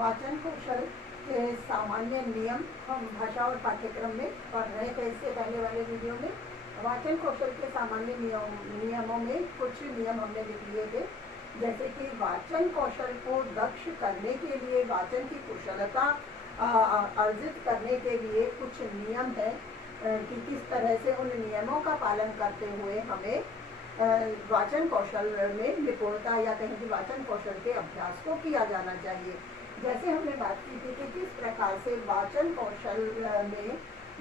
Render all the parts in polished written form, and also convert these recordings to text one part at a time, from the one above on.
वाचन कौशल के सामान्य नियम हम भाषा और पाठ्यक्रम में पढ़ रहे थे। इससे पहले वाले वीडियो में वाचन कौशल के सामान्य नियमों में कुछ नियम हमने लिख लिए थे, जैसे कि वाचन कौशल को दक्ष करने के लिए, वाचन की कुशलता अर्जित करने के लिए कुछ नियम है कि किस तरह से उन नियमों का पालन करते हुए हमें वाचन कौशल में निपुणता या कहीं भी वाचन कौशल के अभ्यास को किया जाना चाहिए। जैसे हमने बात की थी कि किस प्रकार से वाचन कौशल में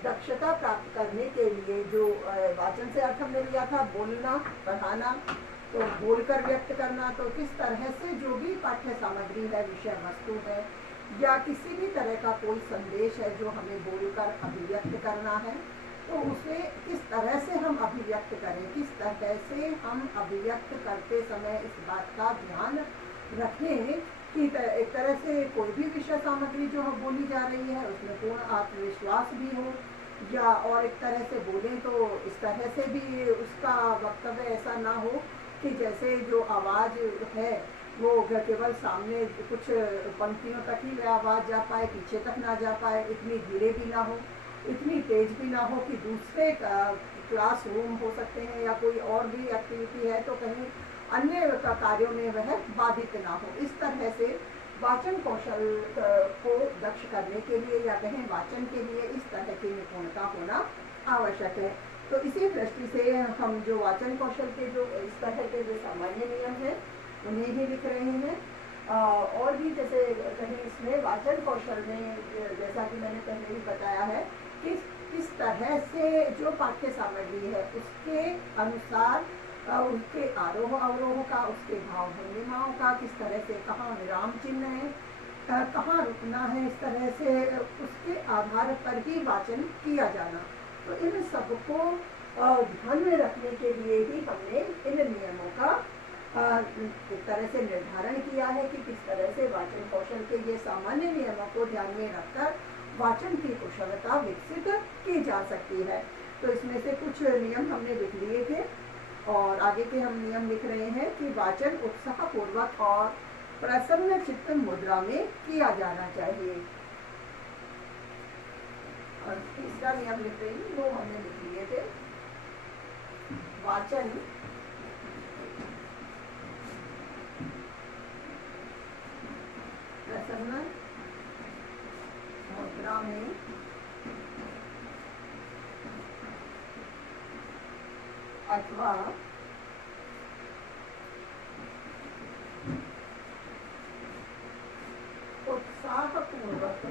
दक्षता प्राप्त करने के लिए, जो वाचन से अर्थ हमने लिया था बोलना, पढ़ाना, तो बोलकर व्यक्त करना, तो किस तरह से जो भी पाठ्य सामग्री है, विषय वस्तु है या किसी भी तरह का कोई संदेश है जो हमें बोलकर अभिव्यक्त करना है, तो उसे किस तरह से हम अभिव्यक्त करें, किस तरह से हम अभिव्यक्त करते समय इस बात का ध्यान रखें कि एक तरह से कोई भी विषय सामग्री जो हम बोली जा रही है उसमें पूर्ण आत्मविश्वास भी हो, या और एक तरह से बोलें तो इस तरह से भी उसका वक्तव्य ऐसा ना हो कि जैसे जो आवाज़ है वो केवल सामने कुछ पंक्तियों तक ही आवाज़ जा पाए, पीछे तक ना जा पाए, इतनी धीरे भी ना हो, इतनी तेज भी ना हो कि दूसरे क्लासरूम हो सकते हैं या कोई और भी एक्टिविटी है तो कहीं अन्य कार्यों में वह बाधित ना हो। इस तरह से वाचन कौशल को दक्ष करने के लिए या कहें वाचन के लिए इस तरह की निपुणता होना आवश्यक है। तो इसी दृष्टि से हम जो वाचन कौशल के जो इस तरह के जो सामान्य नियम हैं उन्हें ही लिख रहे हैं। और भी जैसे कहीं इसमें वाचन कौशल में जैसा कि मैंने पहले ही बताया है कि किस तरह से जो पाठ्य सामग्री है उसके अनुसार उसके आरोह अवरोह का, उसके भाव भंगिमाओं का, किस तरह से कहाँ विराम चिन्ह है, कहाँ रुकना है, इस तरह से उसके आधार पर ही वाचन किया जाना। तो इन सबको ध्यान में रखने के लिए ही हमने इन नियमों का एक तरह से निर्धारण किया है कि किस तरह से वाचन कौशल के ये सामान्य नियमों को ध्यान में रखकर वाचन की कुशलता विकसित की जा सकती है। तो इसमें से कुछ नियम हमने लिख लिए थे और आगे के हम नियम लिख रहे हैं कि वाचन उत्साहपूर्वक और प्रसन्न चित्त मुद्रा में किया जाना चाहिए। और तीसरा नियम लिख रही हूँ, वो हमने लिख लिए थे, वाचन प्रसन्न मुद्रा में अथवा उत्साहपूर्वक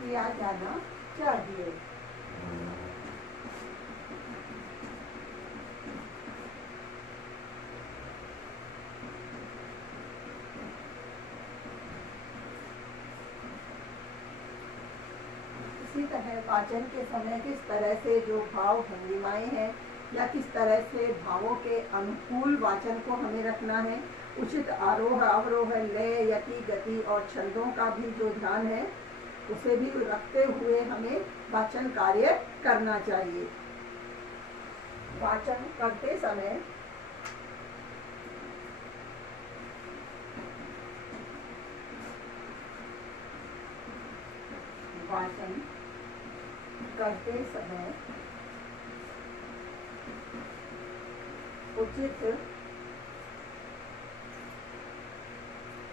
किया जाना चाहिए। इसी तरह वाचन के समय किस तरह से जो भाव भंगिमाएं हैं या किस तरह से भावों के अनुकूल वाचन को हमें रखना है, उचित आरोह अवरोह, लय, यति, गति और छंदों का भी जो ध्यान है उसे भी रखते हुए हमें वाचन कार्य करना चाहिए। वाचन करते समय उचित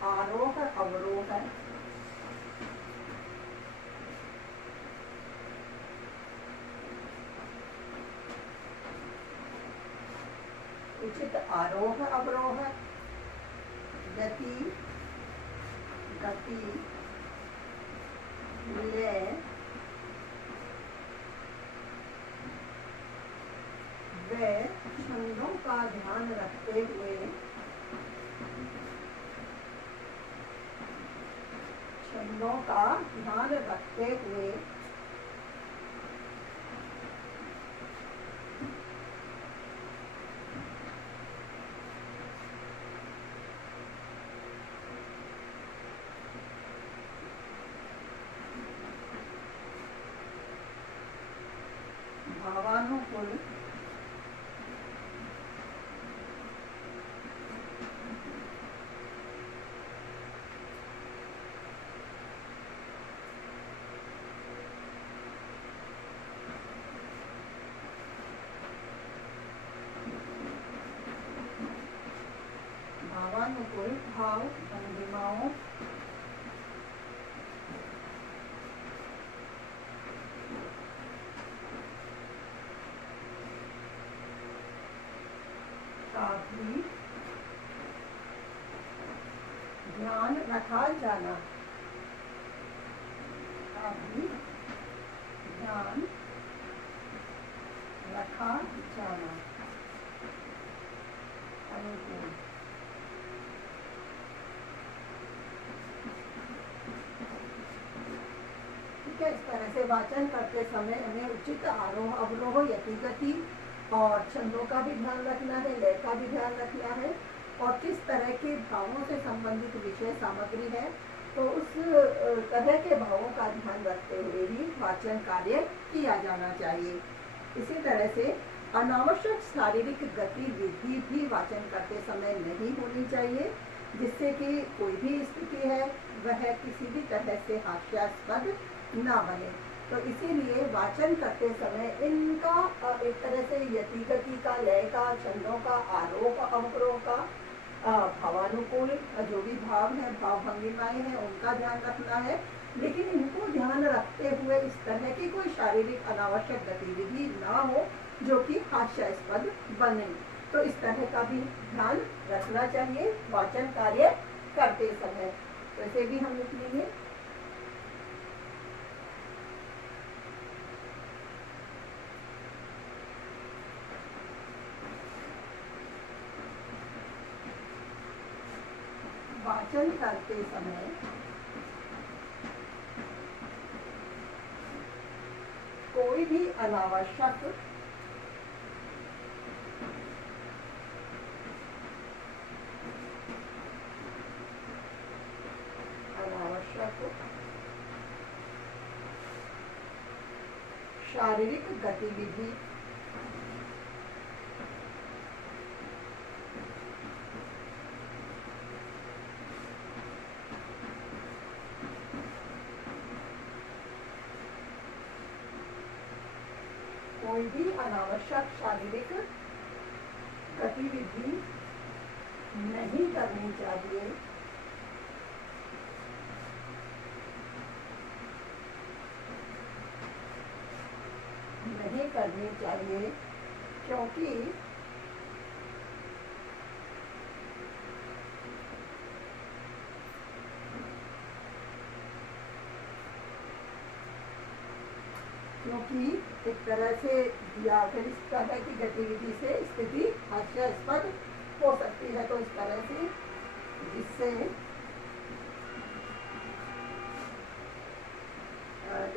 आरोह अवरोह, उचित आरोह अवरोह, गति, लय, व छंदों का ध्यान रखते हुए भावानुकूल भी ध्यान रखा जाना, का भी ध्यान रखा जाना। अनुकूल। ठीक है, इस तरह से वाचन करते समय हमें उचित आरोह अवरोह यति गति और छंदों का भी ध्यान रखना है, लय का भी ध्यान रखना है, और किस तरह के भावों से संबंधित विषय सामग्री है तो उस तरह के भावों का ध्यान रखते हुए ही वाचन कार्य किया जाना चाहिए। इसी तरह से अनावश्यक शारीरिक गतिविधि भी वाचन करते समय नहीं होनी चाहिए, जिससे कि कोई भी स्थिति है वह किसी भी तरह से हास्यास्पद ना बने। तो इसीलिए वाचन करते समय इनका एक तरह से यति गति का, लय का, छंदों का, आरोह अवरोह का, भावानुकूल जो भी भाव है, भाव भंगिमाएं हैं, उनका ध्यान रखना है, लेकिन इनको ध्यान रखते हुए इस तरह की कोई शारीरिक अनावश्यक गतिविधि ना हो जो कि हास्यास्पद बने। तो इस तरह का भी ध्यान रखना चाहिए वाचन कार्य करते समय। तो इसे भी हम लिख लेंगे। वाचन करते समय कोई भी अनावश्यक शारीरिक गतिविधि कोई भी अनावश्यक शारीरिक गतिविधि नहीं करनी चाहिए, नहीं करनी चाहिए, क्योंकि एक तरह से या फिर इस तरह की गतिविधि से स्थिति हास्यास्पद हो सकती है। तो इस तरह से जिससे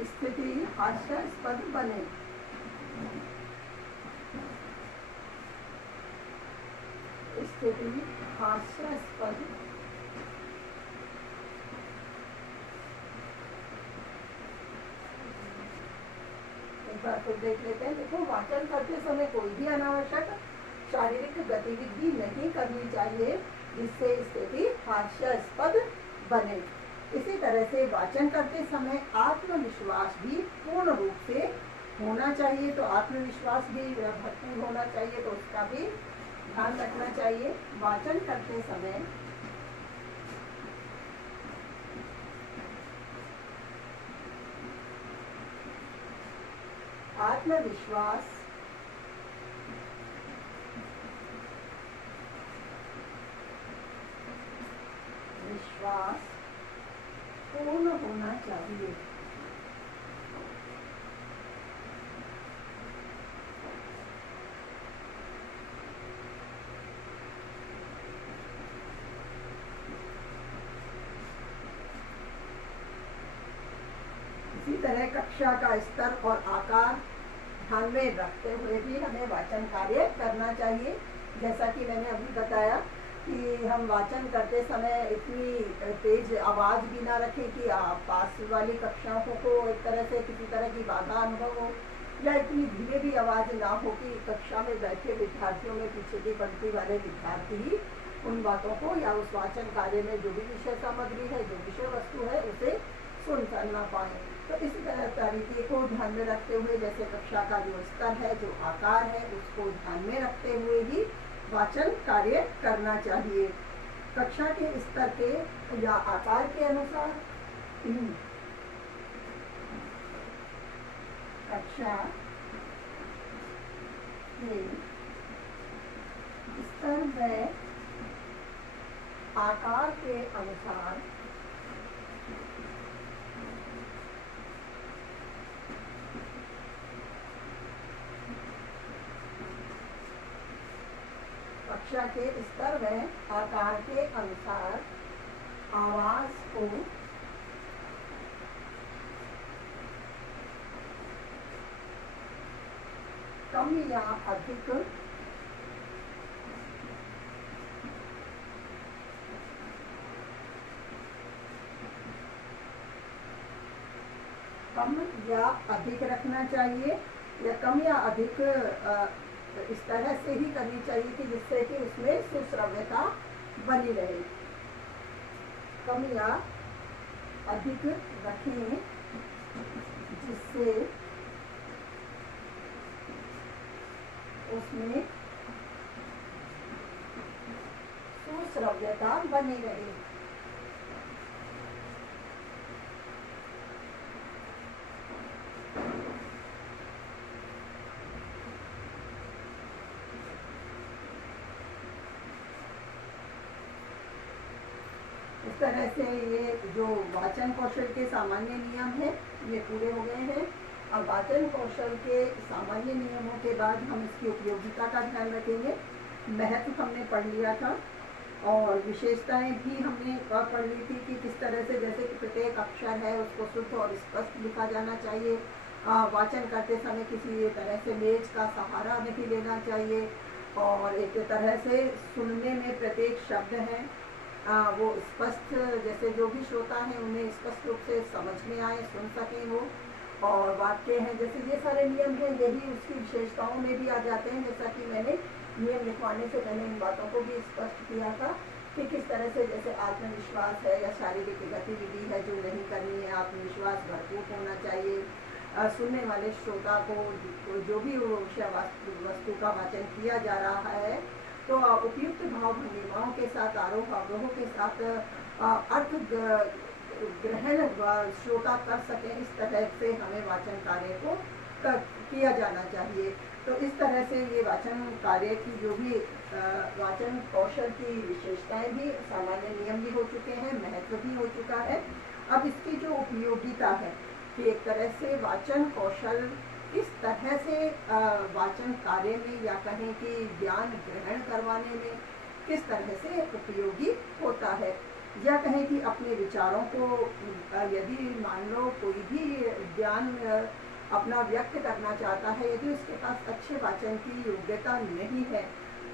स्थिति हास्यास्पद बने, स्थिति हास्यास्पद तो देख लेते हैं। देखो, वाचन करते समय कोई भी अनावश्यक शारीरिक गतिविधि नहीं करनी चाहिए जिससे स्थिति हास्यास्पद बने। इसी तरह से वाचन करते समय आत्मविश्वास भी पूर्ण रूप से होना चाहिए। तो आत्मविश्वास भी भरपूर होना चाहिए, तो उसका भी ध्यान रखना चाहिए। वाचन करते समय आत्मविश्वास पूर्ण होना चाहिए। इसी तरह कक्षा का स्तर और आकार ध्यान में रखते हुए भी हमें वाचन कार्य करना चाहिए। जैसा कि मैंने अभी बताया कि हम वाचन करते समय इतनी तेज आवाज़ भी ना रखें कि पास वाली कक्षाओं को एक तरह से किसी तरह की बाधा अनुभव हो, या इतनी धीरे भी आवाज़ ना हो कि कक्षा में बैठे विद्यार्थियों में पीछे की पंक्ति वाले विद्यार्थी ही उन बातों को या उस वाचन कार्य में जो भी विषय सामग्री है, जो विषय वस्तु है, उसे सुन कर ना पाए। तो इस तरीके को ध्यान में रखते हुए, जैसे कक्षा का जो स्तर है, जो आकार है, उसको ध्यान में रखते हुए ही वाचन कार्य करना चाहिए। कक्षा के स्तर के या आकार के अनुसार कक्षा के स्तर व आकार के अनुसार कक्षा के स्तर व आकार के अनुसार आवाज को कम या अधिक रखना चाहिए, या कम या अधिक इस तरह से ही करनी चाहिए कि जिससे कि उसमें सुश्रव्यता बनी रहे। कम या अधिक रखें जिससे उसमें सुश्रव्यता बनी रहे। इस तरह से ये जो वाचन कौशल के सामान्य नियम हैं ये पूरे हो गए हैं। अब वाचन कौशल के सामान्य नियमों के बाद हम इसकी उपयोगिता का ध्यान रखेंगे। महत्व हमने पढ़ लिया था और विशेषताएं भी हमने पढ़ ली थी कि किस तरह से, जैसे कि प्रत्येक अक्षर है उसको शुद्ध और स्पष्ट लिखा जाना चाहिए। वाचन करते समय किसी तरह से मेज का सहारा नहीं लेना चाहिए और एक तरह से सुनने में प्रत्येक शब्द है वो स्पष्ट, जैसे जो भी श्रोता है उन्हें स्पष्ट रूप से समझ में आए, सुन सकें वो। और वाक्य हैं, जैसे ये सारे नियम हैं, यही उसकी विशेषताओं में भी आ जाते हैं। जैसा कि मैंने नियम लिखवाने से पहले इन बातों को भी स्पष्ट किया था कि किस तरह से, जैसे आत्मविश्वास है या शारीरिक गतिविधि है जो नहीं करनी है, आत्मविश्वास भरपूर होना चाहिए। सुनने वाले श्रोता को जो भी विषय वस्तु का वाचन किया जा रहा है तो उपयुक्त भाव भंगिमाओं के साथ, आरोह अवरोह के साथ अर्थ ग्रहण श्रोता कर सके, इस तरह से हमें वाचन कार्य को किया जाना चाहिए। तो इस तरह से ये वाचन कार्य की जो भी वाचन कौशल की विशेषताएं भी, सामान्य नियम भी हो चुके हैं, महत्व भी हो चुका है। अब इसकी जो उपयोगिता है कि एक तरह से वाचन कौशल इस तरह से वाचन कार्य में या कहें कि ज्ञान ग्रहण करवाने में किस तरह से उपयोगी होता है, या कहें कि अपने विचारों को, यदि मान लो कोई भी ज्ञान अपना व्यक्त करना चाहता है, यदि उसके पास अच्छे वाचन की योग्यता नहीं है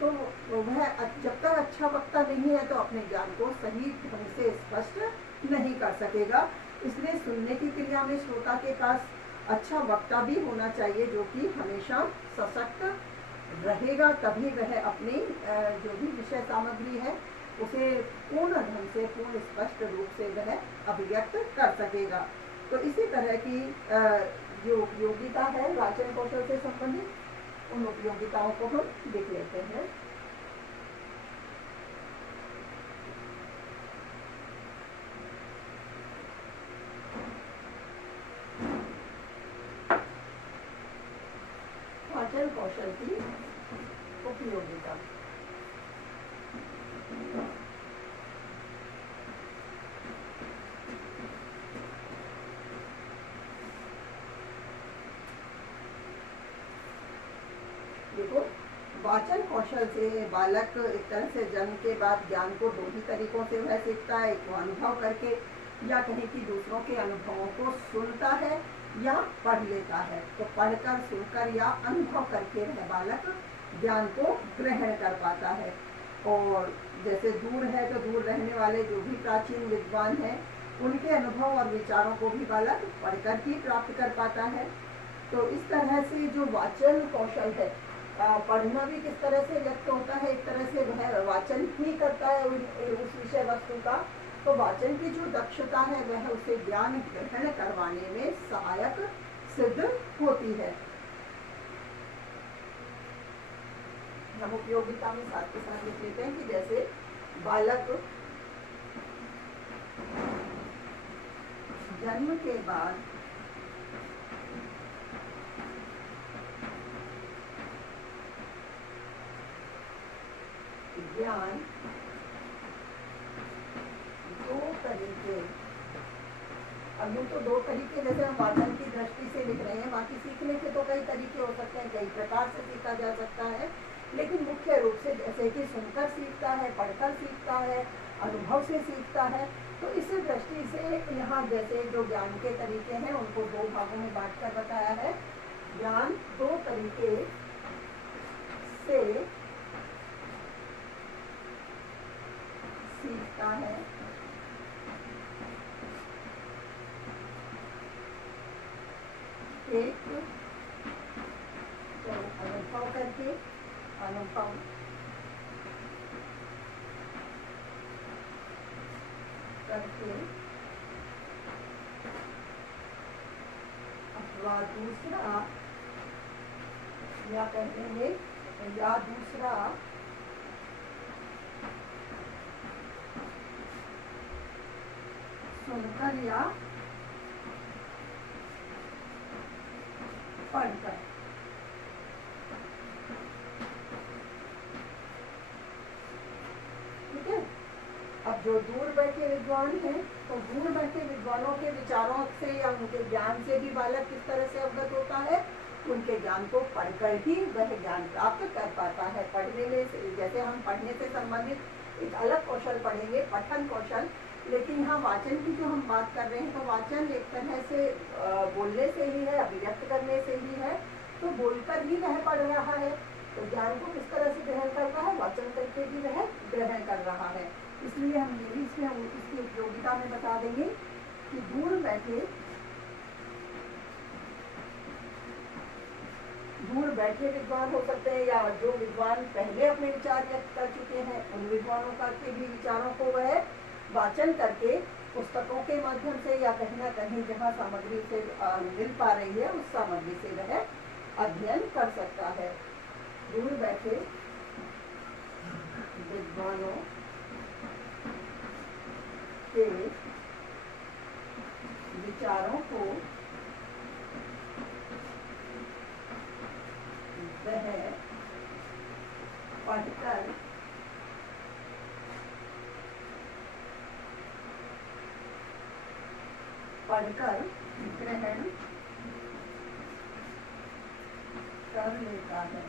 तो वह जब तक अच्छा वक्ता नहीं है तो अपने ज्ञान को सही ढंग से स्पष्ट नहीं कर सकेगा। इसलिए सुनने की क्रिया में श्रोता के पास अच्छा वक्ता भी होना चाहिए जो कि हमेशा सशक्त रहेगा, तभी वह अपनी जो भी विषय सामग्री है उसे पूर्ण ढंग से, पूर्ण स्पष्ट रूप से वह अभिव्यक्त कर सकेगा। तो इसी तरह की जो उपयोगिता है वाचन कौशल से संबंधित, उन उपयोगिताओं को हम देख लेते हैं। वाचन कौशल की उपयोगिता। देखो, वाचन कौशल से बालक एक तरह से जन्म के बाद ज्ञान को दो ही तरीकों से वह सीखता है। एक वो अनुभव करके, या कहीं कि दूसरों के अनुभवों को सुनता है या पढ़ लेता है। तो पढ़कर, सुनकर या अनुभव करके वह बालक ज्ञान को ग्रहण कर पाता है। और जैसे दूर है तो दूर रहने वाले जो भी प्राचीन विद्वान हैं उनके अनुभव और विचारों को भी बालक पढ़कर ही प्राप्त कर पाता है। तो इस तरह से जो वाचन कौशल है, पढ़ना भी किस तरह से व्यक्त होता है, एक तरह से वह वाचन ही करता है उस विषय वस्तु का। तो वाचन की जो दक्षता है वह उसे ज्ञान ग्रहण करवाने में सहायक सिद्ध होती है। हम उपयोगिता में साथ के साथ लिख लेते हैं कि जैसे बालक जन्म के बाद ज्ञान दो तरीके, अब यूँ तो दो तरीके जैसे हम वाचन की दृष्टि से लिख रहे हैं, बाकी सीखने के तो कई तरीके हो सकते हैं, कई प्रकार से सीखा जा सकता है, लेकिन मुख्य रूप से जैसे कि सुनकर सीखता है, पढ़कर सीखता है, अनुभव से सीखता है। तो इस दृष्टि से यहाँ जैसे जो ज्ञान के तरीके हैं उनको दो भागों में बांट कर बताया है। ज्ञान दो तरीके से सीखता है, एक तो अनुभव करके, अनुभव करके, अथवा दूसरा या कहेंगे या दूसरा सुनकर या पढ़कर। ठीक है, अब जो दूर बैठे विद्वान हैं तो दूर बैठे विद्वानों के विचारों से या उनके ज्ञान से भी बालक किस तरह से अवगत होता है, उनके ज्ञान को पढ़कर ही वह ज्ञान प्राप्त कर पाता है। पढ़ने में जैसे हम पढ़ने से संबंधित एक अलग कौशल पढ़ेंगे, पठन कौशल, लेकिन यहाँ वाचन की जो हम बात कर रहे हैं तो वाचन एक तरह से बोलने से ही है, अभिव्यक्त करने से ही है, तो बोलकर ही वह पढ़ रहा है। तो ज्ञान को किस तरह से ग्रहण कर रहा है, वाचन करके भी वह ग्रहण कर रहा है। इसलिए हम ये भी इसमें इसकी उपयोगिता में बता देंगे कि दूर बैठे विद्वान हो सकते हैं या जो विद्वान पहले अपने विचार व्यक्त कर चुके हैं उन विद्वानों का के भी विचारों को वह वाचन करके पुस्तकों के माध्यम से या कहीं ना कहीं जहाँ सामग्री से मिल पा रही है उस सामग्री से वह अध्ययन कर सकता है। दूर बैठे विद्वानों के विचारों को वह पढ़कर ग्रहण कर लेता है।